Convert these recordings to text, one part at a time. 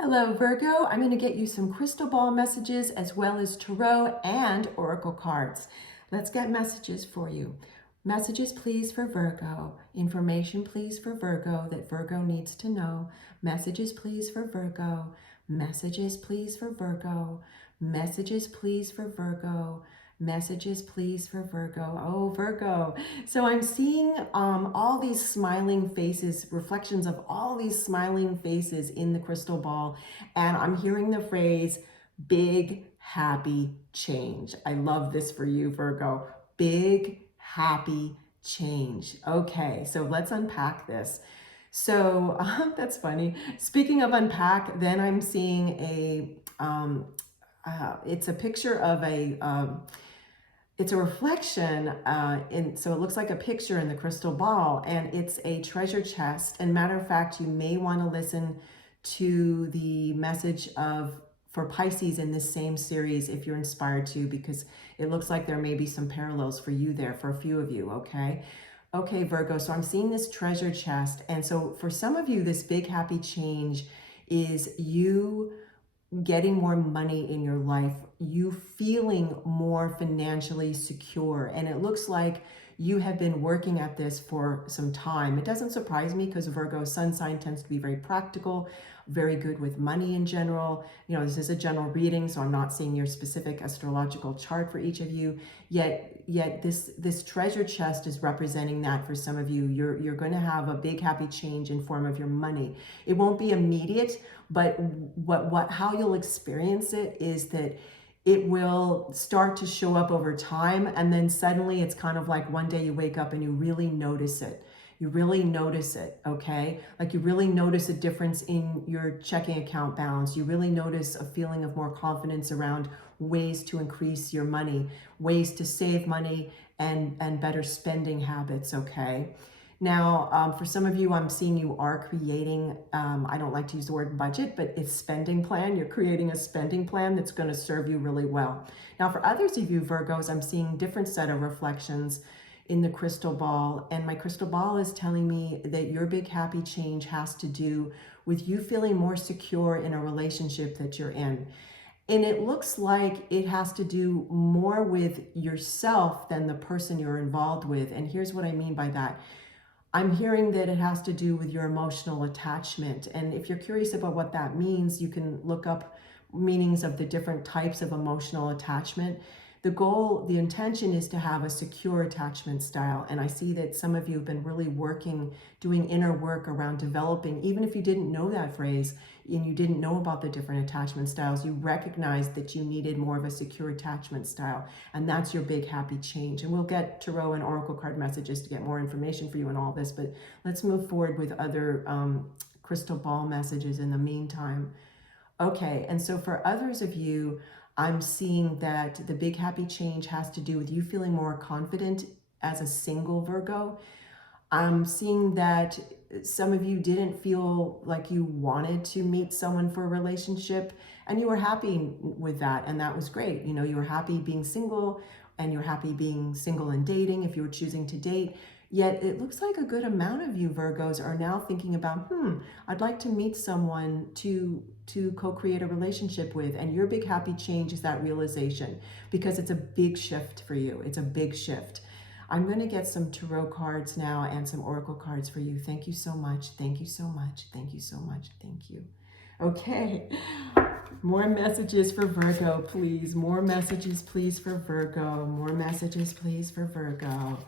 Hello, Virgo. I'm going to get you some crystal ball messages as well as tarot and oracle cards. Let's get messages for you. Messages, please, for Virgo. Information, please, for Virgo that Virgo needs to know. Messages, please, for Virgo. Messages, please, for Virgo. Messages, please, for Virgo. Messages, please, for Virgo. Oh, Virgo. So I'm seeing all these smiling faces, reflections of all these smiling faces in the crystal ball. And I'm hearing the phrase, big, happy change. I love this for you, Virgo. Big, happy change. Okay, so let's unpack this. So that's funny. Speaking of unpack, then I'm seeing it's a picture of it's a reflection, so it looks like a picture in the crystal ball, and it's a treasure chest. And matter of fact, you may want to listen to the message for Pisces in this same series if you're inspired to, because it looks like there may be some parallels for you there, for a few of you, okay? Okay, Virgo, so I'm seeing this treasure chest. And so for some of you, this big happy change is you getting more money in your life, you feeling more financially secure. And it looks like you have been working at this for some time. It doesn't surprise me because Virgo sun sign tends to be very practical, very good with money in general. You know, this is a general reading, so I'm not seeing your specific astrological chart for each of you. Yet this treasure chest is representing that for some of you. You're going to have a big happy change in form of your money. It won't be immediate, but how you'll experience it is that it will start to show up over time, and then suddenly it's kind of like one day you wake up and you really notice it. You really notice it, okay? Like you really notice a difference in your checking account balance. You really notice a feeling of more confidence around ways to increase your money, ways to save money, and better spending habits, okay? Now, for some of you, I'm seeing you are creating, I don't like to use the word budget, but it's spending plan. You're creating a spending plan that's going to serve you really well. Now, for others of you, Virgos, I'm seeing different set of reflections in the crystal ball. And my crystal ball is telling me that your big happy change has to do with you feeling more secure in a relationship that you're in. And it looks like it has to do more with yourself than the person you're involved with. And here's what I mean by that. I'm hearing that it has to do with your emotional attachment. And if you're curious about what that means, you can look up meanings of the different types of emotional attachment. The intention is to have a secure attachment style. And I see that some of you have been really doing inner work around developing, even if you didn't know that phrase and you didn't know about the different attachment styles, you recognized that you needed more of a secure attachment style. And that's your big happy change. And we'll get tarot and oracle card messages to get more information for you on all this, but let's move forward with other crystal ball messages in the meantime. Okay, and so for others of you, I'm seeing that the big happy change has to do with you feeling more confident as a single Virgo. I'm seeing that some of you didn't feel like you wanted to meet someone for a relationship, and you were happy with that, and that was great. You know, you were happy being single, and you're happy being single and dating if you were choosing to date. Yet it looks like a good amount of you Virgos are now thinking about, I'd like to meet someone to co-create a relationship with. And your big happy change is that realization, because it's a big shift for you. It's a big shift. I'm going to get some tarot cards now and some oracle cards for you. Thank you so much. Thank you so much. Thank you so much. Thank you. Okay. More messages for Virgo, please. More messages, please, for Virgo. More messages, please, for Virgo.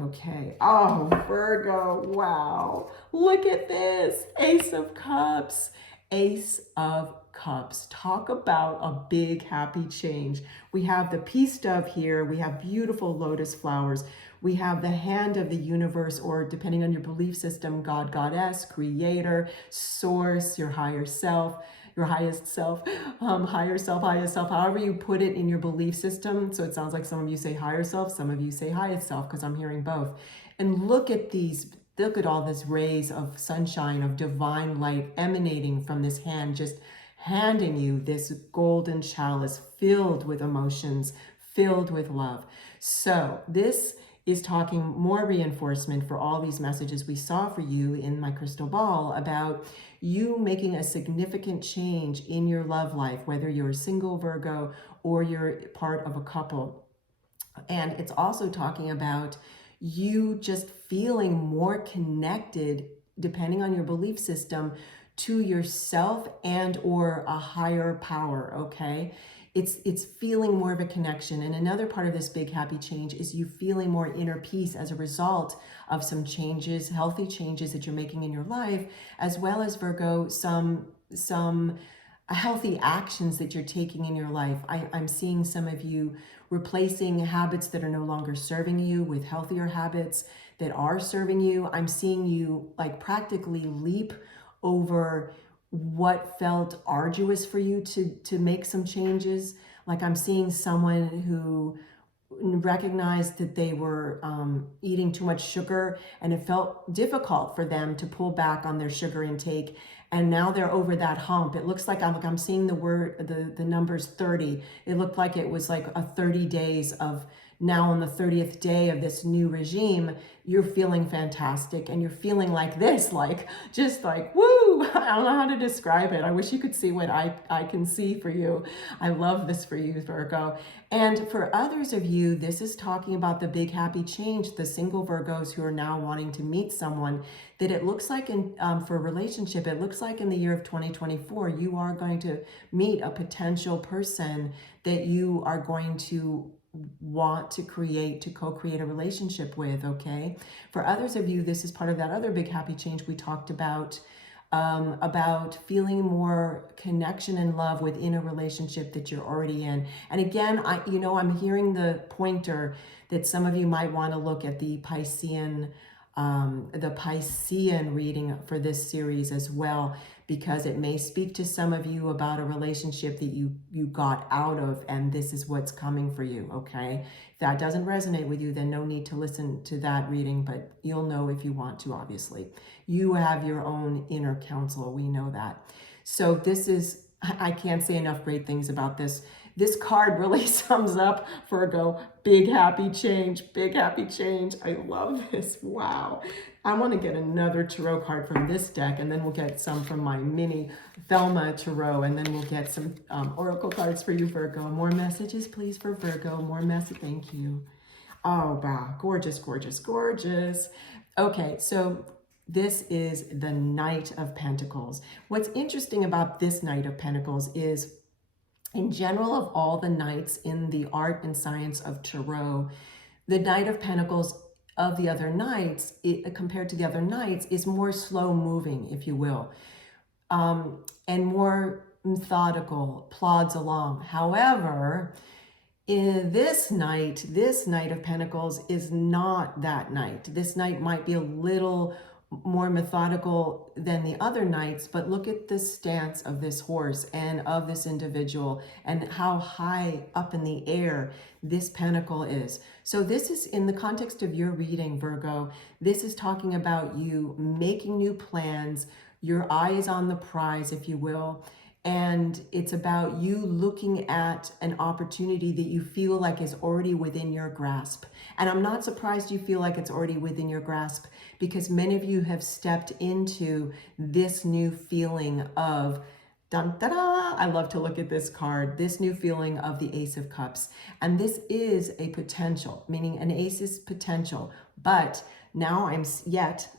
Okay. Oh, Virgo. Wow. Look at this. Ace of Cups. Ace of Cups. Talk about a big happy change. We have the peace dove here. We have beautiful lotus flowers. We have the hand of the universe, or depending on your belief system, God, Goddess, Creator, Source, your higher self, your highest self, highest self, however you put it in your belief system. So it sounds like some of you say higher self, some of you say highest self, because I'm hearing both. And look at all these rays of sunshine, of divine light emanating from this hand, just handing you this golden chalice filled with emotions, filled with love. So this is talking more reinforcement for all these messages we saw for you in my crystal ball about you making a significant change in your love life, whether you're a single Virgo or you're part of a couple. And it's also talking about you just feeling more connected, depending on your belief system, to yourself and or a higher power, okay? It's feeling more of a connection. And another part of this big happy change is you feeling more inner peace as a result of some changes, healthy changes that you're making in your life, as well as, Virgo, some healthy actions that you're taking in your life. I'm seeing some of you replacing habits that are no longer serving you with healthier habits that are serving you. I'm seeing you like practically leap over what felt arduous for you to make some changes. Like I'm seeing someone who recognized that they were eating too much sugar, and it felt difficult for them to pull back on their sugar intake, and now they're over that hump. It looks like I'm seeing the numbers 30. It looked like it was like a 30 days of, now on the 30th day of this new regime, you're feeling fantastic, and you're feeling like this, like just like woo. I don't know how to describe it. I wish you could see what I can see for you. I love this for you, Virgo. And for others of you, this is talking about the big happy change, the single Virgos who are now wanting to meet someone, that it looks like for a relationship, it looks like in the year of 2024, you are going to meet a potential person that you are going to want to co-create a relationship with, okay? For others of you, this is part of that other big happy change we talked about feeling more connection and love within a relationship that you're already in. And again, I'm hearing the pointer that some of you might want to look at the Piscean reading for this series as well, because it may speak to some of you about a relationship that you got out of, and this is what's coming for you, okay? If that doesn't resonate with you, then no need to listen to that reading, but you'll know if you want to, obviously. You have your own inner counsel, we know that. So this is, I can't say enough great things about this. This card really sums up, Virgo, big happy change, big happy change. I love this, wow. I want to get another tarot card from this deck, and then we'll get some from my mini Velma tarot, and then we'll get some oracle cards for you, Virgo. More messages, please, for Virgo. More message, thank you. Oh, wow, gorgeous, gorgeous, gorgeous. Okay, so this is the Knight of Pentacles. What's interesting about this Knight of Pentacles is, in general, of all the knights in the art and science of tarot, the Knight of Pentacles of the other knights, compared to the other knights, is more slow moving, if you will, and more methodical, plods along. However, in this Knight of Pentacles is not that knight. This knight might be a little more methodical than the other knights, but look at the stance of this horse and of this individual and how high up in the air this pentacle is. So this is in the context of your reading, Virgo. This is talking about you making new plans, your eye is on the prize, if you will. And it's about you looking at an opportunity that you feel like is already within your grasp. And I'm not surprised you feel like it's already within your grasp, because many of you have stepped into this new feeling of, dun, da, da, I love to look at this card, this new feeling of the Ace of Cups. And this is a potential, meaning an ace is potential, but now I'm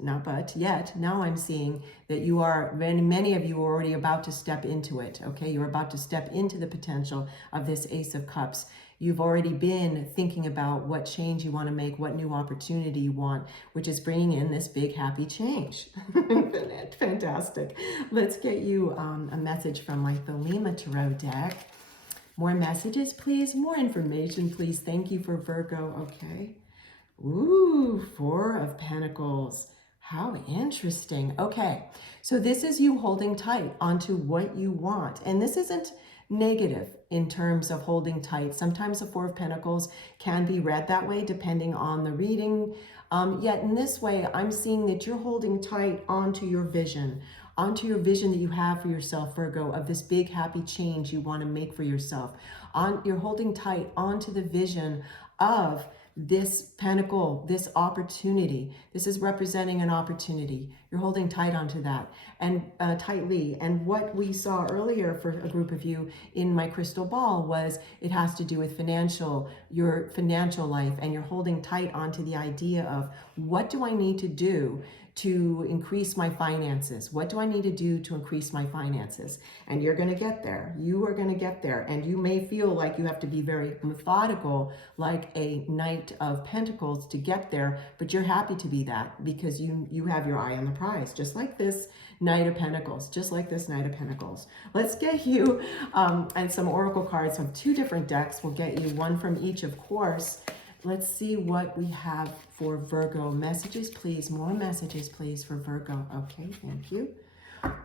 now I'm seeing that you are, many of you are already about to step into it, okay? You're about to step into the potential of this Ace of Cups. You've already been thinking about what change you want to make, what new opportunity you want, which is bringing in this big happy change. Fantastic. Let's get you a message from my Thelema Tarot deck. More messages, please. More information, please. Thank you for Virgo, okay? Ooh, Four of Pentacles. How interesting. Okay, so this is you holding tight onto what you want. And this isn't negative in terms of holding tight. Sometimes the Four of Pentacles can be read that way depending on the reading. Yet in this way, I'm seeing that you're holding tight onto your vision that you have for yourself, Virgo, of this big happy change you want to make for yourself. You're holding tight onto the vision of this pentacle, this opportunity, this is representing an opportunity. You're holding tight onto that and tightly. And what we saw earlier for a group of you in my crystal ball was it has to do with your financial life, and you're holding tight onto the idea of, what do I need to do to increase my finances? What do I need to do to increase my finances? And you're going to get there. You are going to get there. And you may feel like you have to be very methodical, like a Knight of Pentacles, to get there, but you're happy to be that because you have your eye on the prize, just like this Knight of Pentacles, just like this Knight of Pentacles. Let's get you and some oracle cards from 2 different decks. We'll get you one from each, of course. Let's see what we have for Virgo. Messages, please. More messages, please, for Virgo. Okay, thank you.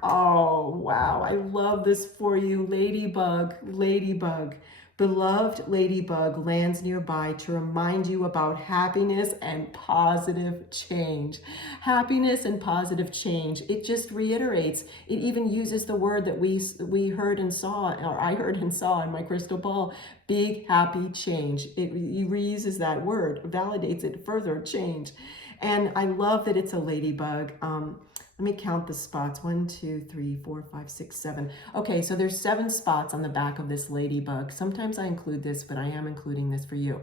Oh, wow. I love this for you. Ladybug, ladybug. Beloved ladybug lands nearby to remind you about happiness and positive change. Happiness and positive change. It just reiterates. It even uses the word that we heard and saw, or I heard and saw in my crystal ball, big happy change. It reuses that word, validates it further, change. And I love that it's a ladybug. Let me count the spots. 1, 2, 3, 4, 5, 6, 7. Okay, so there's 7 spots on the back of this ladybug. Sometimes I include this, but I am including this for you.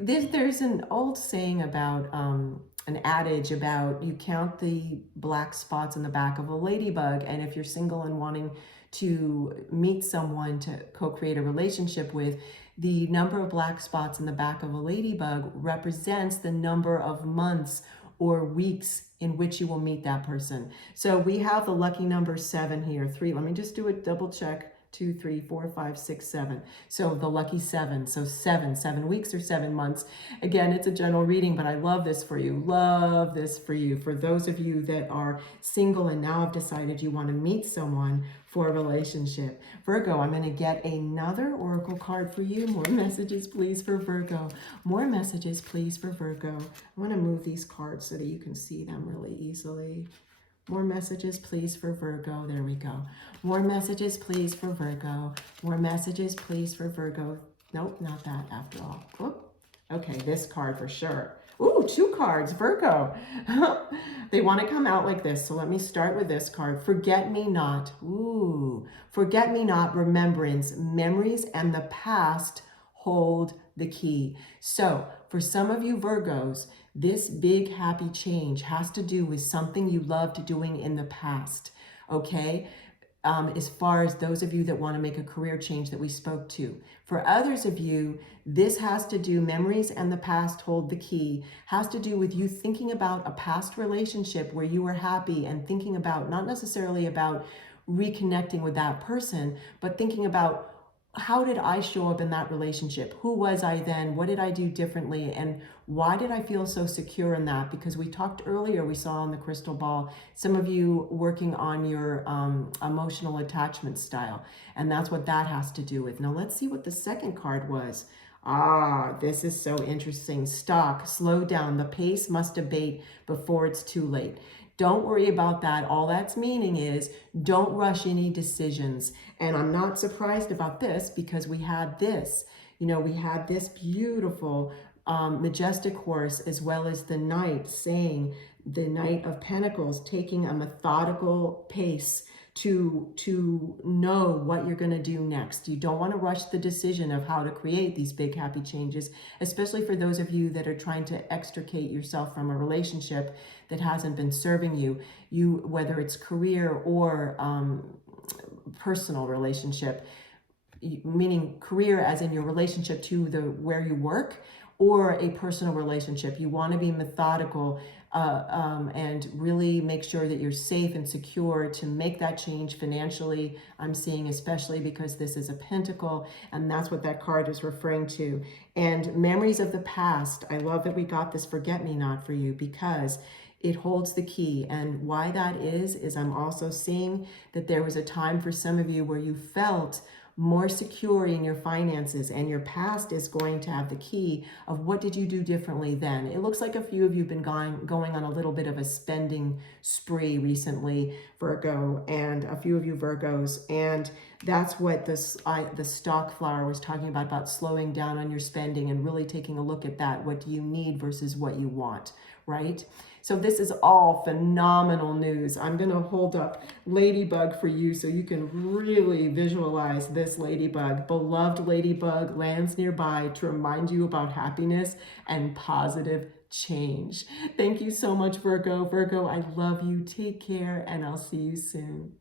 There's an old saying about, an adage about, you count the black spots on the back of a ladybug, and if you're single and wanting to meet someone to co-create a relationship with, the number of black spots in the back of a ladybug represents the number of months or weeks in which you will meet that person. So we have the lucky number 7 here. 3, let me just do a double check. 2, 3, 4, 5, 6, 7. So the lucky 7. So 7 weeks or 7 months. Again, it's a general reading, but I love this for you. Love this for you. For those of you that are single and now have decided you want to meet someone for a relationship. Virgo, I'm going to get another oracle card for you. More messages, please, for Virgo. More messages, please, for Virgo. I want to move these cards so that you can see them really easily. More messages, please, for Virgo. There we go. More messages, please, for Virgo. More messages, please, for Virgo. Nope, not that after all. Whoop. Okay, this card for sure. Ooh, 2 cards, Virgo. They want to come out like this, so let me start with this card. Forget me not. Ooh, forget me not, remembrance, memories, and the past hold the key. So for some of you Virgos, this big happy change has to do with something you loved doing in the past, okay? As far as those of you that want to make a career change that we spoke to. For others of you, this has to do, memories and the past hold the key, has to do with you thinking about a past relationship where you were happy and thinking about, not necessarily about reconnecting with that person, but thinking about, how did I show up in that relationship? Who was I then? What did I do differently? And why did I feel so secure in that? Because we talked earlier, we saw on the crystal ball, some of you working on your emotional attachment style. And that's what that has to do with. Now let's see what the second card was. Ah, this is so interesting. Stop, slow down. The pace must abate before it's too late. Don't worry about that. All that's meaning is don't rush any decisions. And I'm not surprised about this because we had this. You know, we had this beautiful, majestic horse as well as the knight saying, the Knight of Pentacles, taking a methodical pace to know what you're going to do next. You don't want to rush the decision of how to create these big happy changes, especially for those of you that are trying to extricate yourself from a relationship that hasn't been serving you, whether it's career or personal relationship, meaning career as in your relationship to where you work, or a personal relationship. You want to be methodical and really make sure that you're safe and secure to make that change financially. I'm seeing especially because this is a pentacle, and that's what that card is referring to. And memories of the past. I love that we got this forget-me-not for you because it holds the key. And why that is I'm also seeing that there was a time for some of you where you felt more secure in your finances, and your past is going to have the key of what did you do differently then. It looks like a few of you have been going on a little bit of a spending spree recently, Virgo, and a few of you Virgos, and that's what the stock flower was talking about slowing down on your spending and really taking a look at that. What do you need versus what you want, right? So this is all phenomenal news. I'm going to hold up Ladybug for you so you can really visualize this ladybug. Beloved ladybug lands nearby to remind you about happiness and positive change. Thank you so much, Virgo. Virgo, I love you. Take care, and I'll see you soon.